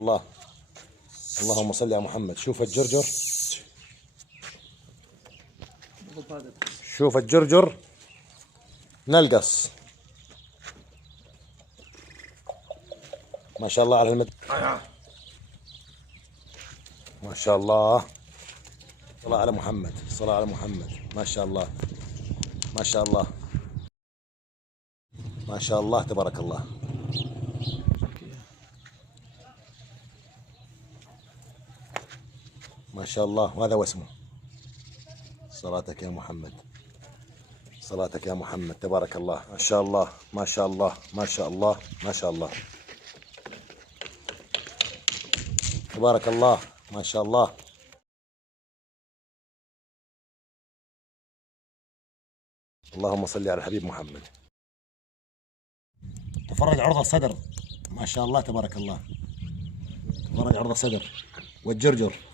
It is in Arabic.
الله. اللهم صل على محمد. شوف الجرجر، شوف الجرجر نلقص. ما شاء الله على ما شاء الله. صلاة على محمد، صلاة على محمد. ما شاء الله، ما شاء الله، ما شاء الله، تبارك الله. ما شاء الله. وهذا واسمه. صلاتك يا محمد، صلاتك يا محمد، تبارك الله. ما شاء الله، ما شاء الله، ما شاء الله، ما شاء الله، تبارك الله. ما شاء الله. اللهم صل على الحبيب محمد. تفرج عرض الصدر، ما شاء الله، تبارك الله. تفرج عرض الصدر والجرجر.